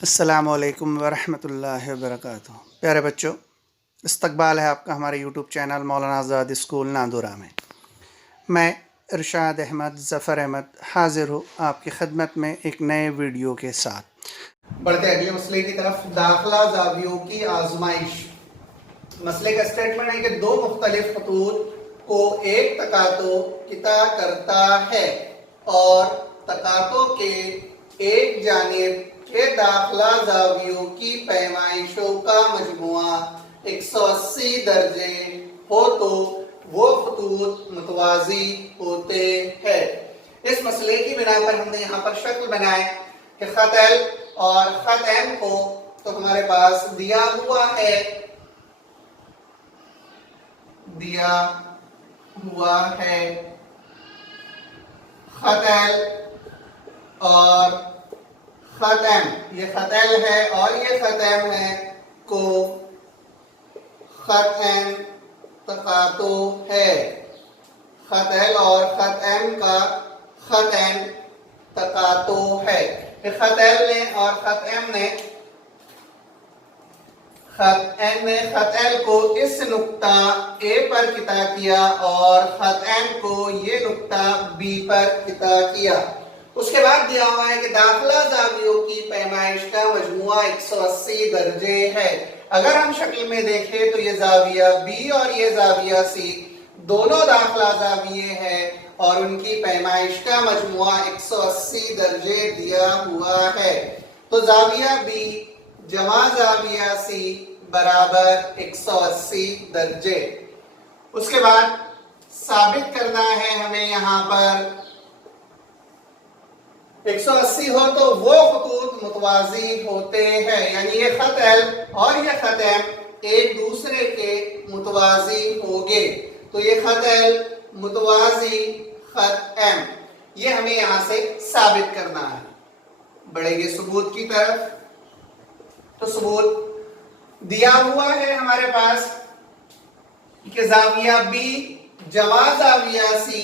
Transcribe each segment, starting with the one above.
अस्सलामु अलैकुम वरहमतुल्लाहि वबरकातुहू। प्यारे बच्चों, इस्तकबाल है आपका हमारे यूट्यूब चैनल मौलाना आज़ाद स्कूल नादुरा में। मैं इरशाद अहमद ज़फ़र अहमद हाज़िर हूँ आपकी खिदमत में एक नए वीडियो के साथ। बढ़ते अगले मसले की तरफ, दाखिला ज़ावियों की आजमाइश। मसले का स्टेटमेंट है कि दो मुख्तलिफ खतूत को एक तकातो किता करता है और तकातों के एक जानिब के दाखिला ज़ावियों की पैमाइशों का मजमुआ 180 दर्जे हो तो वो खतूत मुतवाज़ी होते हैं। इस मसले की बिना पर हमने यहाँ पर शक्ल बनाए कि खत एल और खत एम को तो हमारे पास दिया हुआ है खत एल और खत एम, ये खत एल है और ये खत एम है, को खत एम तकातो है। खत एल और खत एम का खत एम तकातो है। खत एल ने और खत एम ने खत एल को इस नुक्ता ए पर किता किया और खत एम को ये नुक्ता बी पर किता किया। उसके बाद दिया हुआ है कि दाखिला ज़ावियों की पैमाइश का मजमुआ 180 दर्जे है। अगर हम शक्ल में देखें तो ये ज़ाविया बी और ये ज़ाविया सी दोनों दाखिला ज़ाविये हैं और उनकी पैमाइश का मजमुआ 180 दर्जे दिया हुआ है। तो ज़ाविया बी जमा ज़ाविया सी बराबर 180 दर्जे। उसके बाद साबित करना है हमें यहाँ पर 180 हो तो वो खतूत मुतवाज़ी होते हैं, यानी ये खत एल और ये खत एम एक दूसरे के मुतवाज़ी होंगे। तो ये खत एल मुतवाज़ी खत एम, ये हमें यहां से साबित करना है। बढ़ेंगे सबूत की तरफ। तो सबूत दिया हुआ है हमारे पास कि ज़ाविया बी जमा ज़ाविया सी,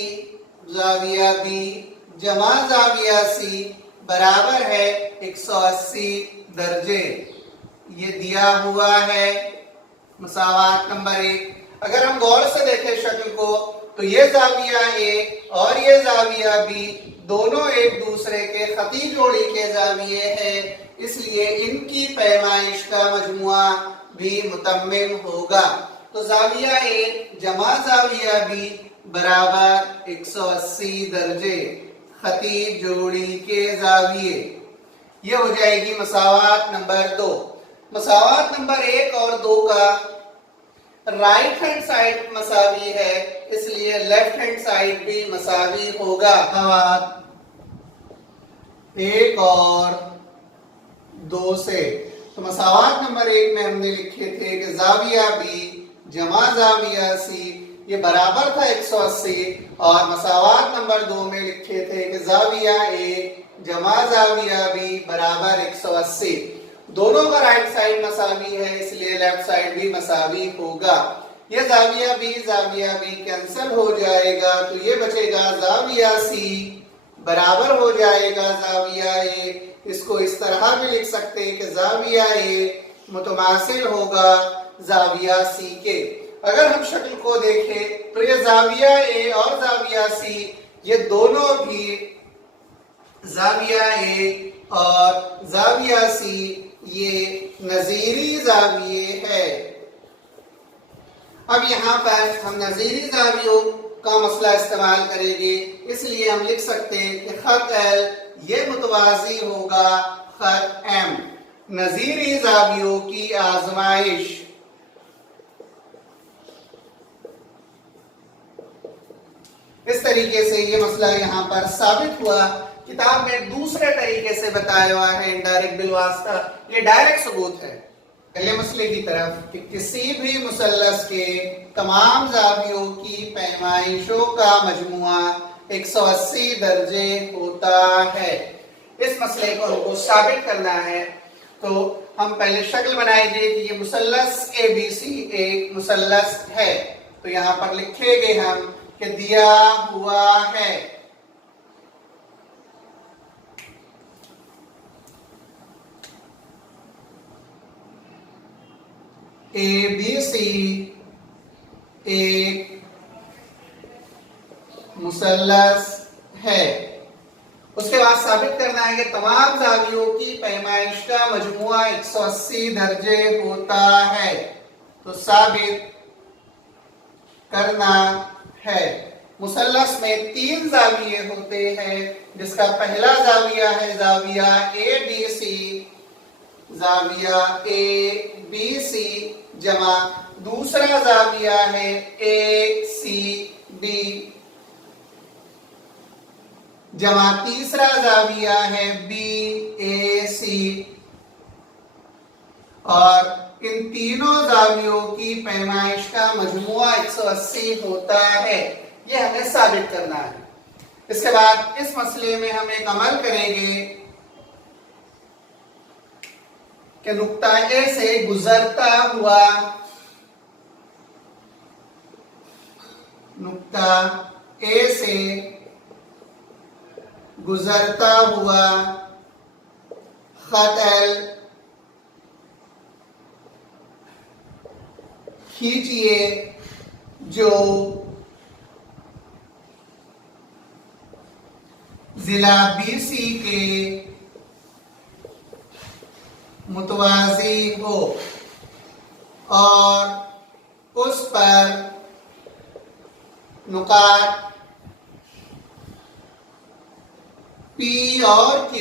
ज़ाविया बी जमा ज़ाविया सी बराबर है 180 दर्जे। ये दिया हुआ है मसावात नंबर 1। अगर हम गौर से देखें शक्ल को तो ये ज़ाविया ए और ये ज़ाविया बी दोनों एक दूसरे के खती जोड़ी के ज़ाविये हैं, इसलिए इनकी पैमाइश का मजमुआ भी मुतम्मिम होगा। तो ज़ाविया ए जमा ज़ाविया बी बराबर 180 दर्जे खती जोड़ी के ज़ाविये। ये हो जाएगी मसावात नंबर 2। मसावात नंबर 1 और 2 का राइट हैंड साइड मसावी है, इसलिए लेफ्ट हैंड साइड भी मसावी होगा। मसावात 1 और 2 से तो मसावात नंबर 1 में हमने लिखे थे कि ज़ाविया बी जमा ज़ाविया सी ये बराबर था 180 और मसावात नंबर 2 में लिखे थे कि ज़ाविया ए जमा ज़ाविया बी बराबर 180। दोनों का राइट साइड मसावी है, इसलिए लेफ्ट साइड भी मसावी होगा। ये ज़ाविया बी कैंसिल हो जाएगा, तो ये बचेगा ज़ाविया सी बराबर हो जाएगा ज़ाविया ए। इसको इस तरह भी लिख सकते हैं कि ज़ाविया ए मुतमासिल होगा ज़ाविया सी के। अगर हम शक्ल को देखें तो ये ज़ाविया ए और ज़ाविया सी ये दोनों भी ज़ाविया ए और ज़ाविया सी ये नज़ीरी ज़ाविये है। अब यहाँ पर हम नज़ीरी ज़ावियों का मसला इस्तेमाल करेंगे, इसलिए हम लिख सकते हैं कि खत एल ये मुतवाज़ी होगा खत एम। नज़ीरी ज़ावियों की आजमाइश। इस तरीके से ये मसला यहाँ पर साबित हुआ। किताब में दूसरे तरीके से बताया हुआ है इनडायरेक्ट बिलवास्ता, ये डायरेक्ट सबूत है। अगले मसले की तरफ कि किसी भी मुसल्लस के तमाम ज़ावियों की पैमाइशों का मजमुआ 180 दर्जे होता है। इस मसले को हमको साबित करना है, तो हम पहले शक्ल बनाएंगे कि ये मुसल्लस ABC एक मुसल्लस है। तो यहाँ पर लिखेंगे हम कि दिया हुआ है ABC एक मुसल्लस है। उसके बाद साबित करना है कि तमाम जावियों की पैमाइश का मजमुआ 180 दर्जे होता है। तो साबित करना है मुसल्लस में 3 जाविये होते हैं, जिसका पहला जाविया है जाविया ABC, जाविया ABC जमा दूसरा जाविया है ACB जमा तीसरा जाविया है BAC, और इन तीनों जावियों की पैमाइश का मजमुआ 180 होता है। ये हमें साबित करना है। इसके बाद इस मसले में हम एक अमल करेंगे कि नुक्ता ए से गुजरता हुआ, नुक्ता ए से गुजरता हुआ खत एल खींचिए जो जिला BC के मुतवाजी हो और उस पर नुकात P और Q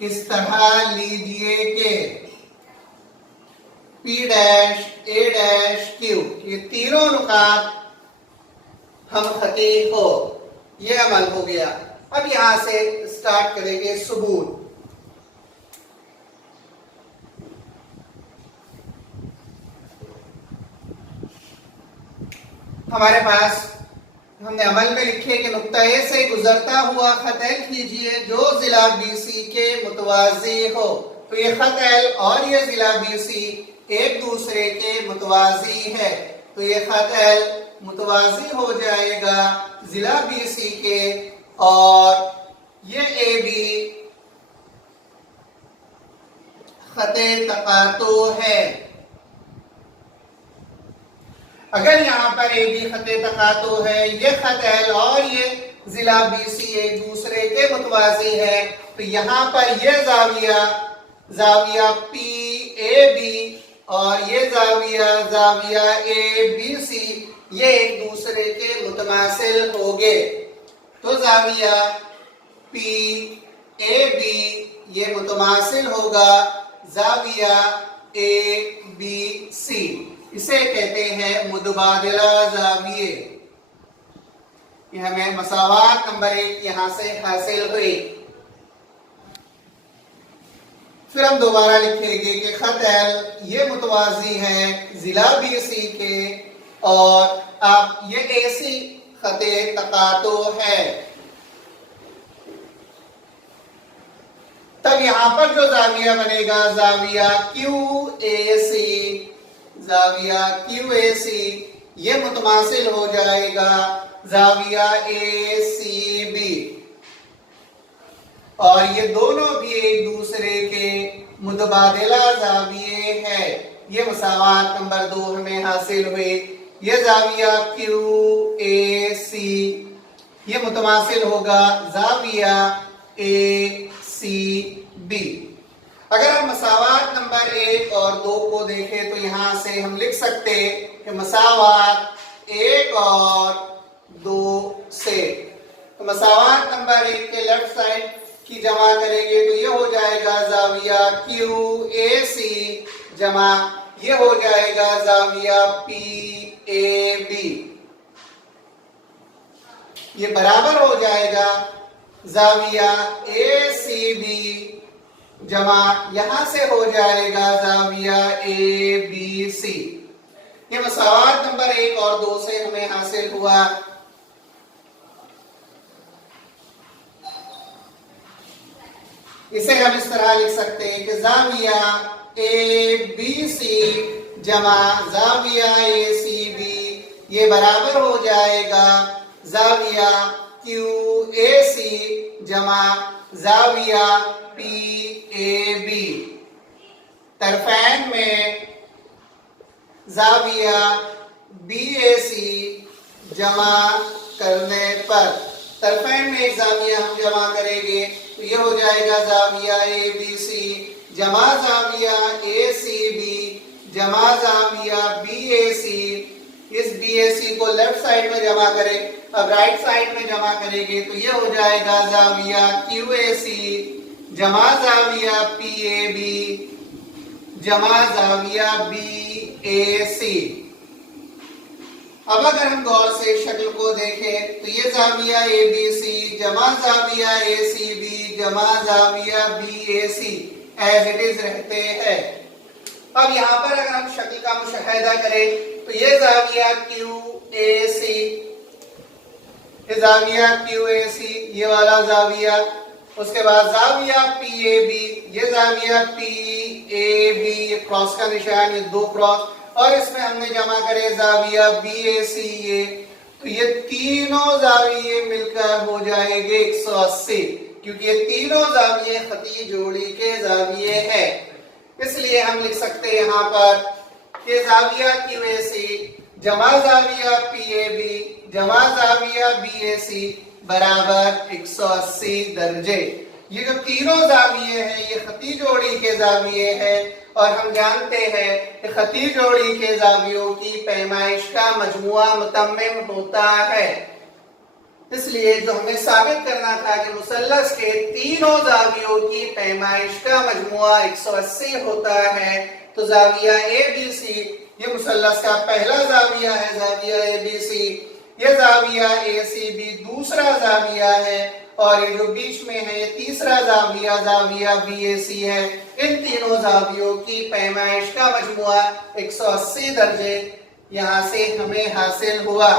इस तरह लीजिए कि P dash A dash Q ये तीनों नुकात हम खती हो। ये अमल हो गया। अब यहां से स्टार्ट करेंगे सबूत। हमारे पास हमने अमल में लिखे कि नुक्ता ए से गुजरता हुआ खत एल कीजिए जो जिला BC के मुतवाजी हो। तो ये खत एल और ये जिला BC एक दूसरे के मुतवाजी है। तो ये खत एल मुतवाजी हो जाएगा जिला BC के, और ये AB खते तकातो है। अगर यहाँ पर AB खते तकातो है, ये खत एल और ये जिला BC एक दूसरे के मुतवाजी है, तो यहाँ पर ये जाविया PAB और ये जाविया ABC ये एक दूसरे के मुतमासिल होंगे। तो जाविया PAB ये मुतमासिल होगा जाविया ABC। इसे कहते हैं मुतबादिला जाविये। ये हमें मसावात नंबर 1 यहां से हासिल हुई। फिर हम दोबारा लिखेंगे कि खत एल ये मुतवाजी है जिला BC के, और अब ये AC खते तकातो है। तब यहां पर जो जाविया बनेगा जाविया QAC, जाविया QAC ये मुतमासिल हो जाएगा जाविया ACB, और ये दोनों भी एक दूसरे के मुतबादिला जाविये हैं। ये मसावात नंबर 2 हमें हासिल हुई। ये जाविया QAC ये मुतमासिल होगा जाविया ACB। अगर हम मसावात नंबर 1 और 2 को देखें तो यहां से हम लिख सकते हैं कि मसावात 1 और 2 से, तो मसावात नंबर 1 के लेफ्ट साइड की जमा करेंगे तो ये हो जाएगा जाविया QAC जमा ये हो जाएगा जाविया PAB। ये बराबर हो जाएगा जाविया ACB जमा यहां से हो जाएगा जाविया ABC। ये मसावात नंबर 1 और 2 से हमें हासिल हुआ। इसे हम इस तरह लिख सकते हैं कि जाविया ABC जमा जाविया ACB ये बराबर हो जाएगा जाविया QAC जमा जाविया PAB। طرفین میں زاویہ BAC جمع کرنے پر، طرفین میں ایک زاویہ ہم جمع کریں گے تو یہ ہو جائے گا زاویہ ABC جمع زاویہ ACB جمع زاویہ BAC. اس BAC کو لیفٹ سائڈ میں جمع کریں، اب رائٹ سائڈ میں جمع کریں گے تو یہ ہو جائے گا زاویہ QAC جمع زاویہ PAB جمع زاویہ BAC. اب اگر ہم غور سے شکل کو دیکھیں تو یہ زاویہ ABC جمع زاویہ ACB جمع زاویہ BAC ایز اٹ از رہتے ہیں. اب یہاں پر اگر ہم شکل کا مشاہدہ کریں تو یہ زاویہ QAC، یہ زاویہ QAC یہ والا زاویہ، اس کے بعد زاویہ PAB یہ زاویہ PAB کراس کا نشان، یہ دو کراس، اور اس میں ہم نے جمع کرے زاویہ BAC تو یہ تینوں زاویے مل کر ہو جائے گے 180، کیونکہ یہ تینوں زاویے خطی جوڑی کے زاویے ہیں. اس لیے ہم لکھ سکتے ہیں یہاں پر کہ زاویہ QAC جمع زاویہ PAB جمع زاویہ BAC برابر 180 درجے. یہ جو تینوں زاویے ہیں یہ خطی جوڑی کے زاویے ہیں، اور ہم جانتے ہیں کہ خطی جوڑی کے زاویوں کی پیمائش کا مجموعہ متمم ہوتا ہے. اس لیے جو ہمیں ثابت کرنا تھا کہ مثلث کے تینوں زاویوں کی پیمائش کا مجموعہ 180 ہوتا ہے، تو زاویہ ABC یہ مثلث کا پہلا زاویہ ہے، زاویہ ABC، یہ زاویہ ACB دوسرا زاویہ ہے، اور یہ جو بیچ میں ہے یہ تیسرا زاویہ زاویہ BAC ہے. ان تینوں زاویوں کی پیمائش کا مجموعہ 180 درجے یہاں سے ہمیں حاصل ہوا.